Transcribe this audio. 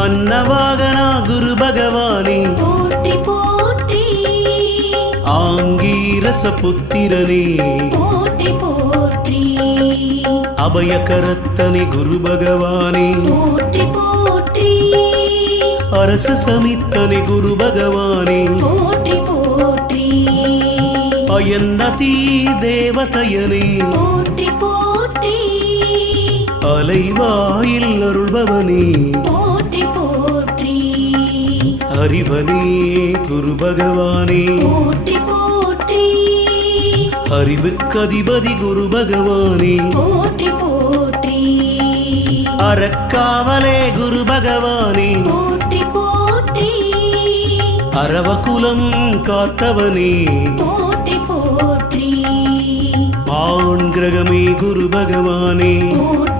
அன்னவாகனா குரு பகவானே போற்றி போற்றி ஆங்கீரச புத்திரனே போற்றி போற்றி அபயகரத்தனே குரு பகவானே போற்றி போற்றி அரச சமித்தனே குரு பகவானே போற்றி போற்றி அயன்னதி தேவதையனே போற்றி போற்றி அலைவாயில் அருள்பவனே போற்றி போற்றி அறிவனே குரு பகவானே போற்றி போற்றி அறிவுக்கதிபதி குரு பகவானே போற்றி போற்றி அறக்காவலே குரு பகவானே போற்றி போற்றி அரவகுலம் காத்தவனே போற்றி போற்றி ஆண் கிரகமே குரு பகவானே போற்றி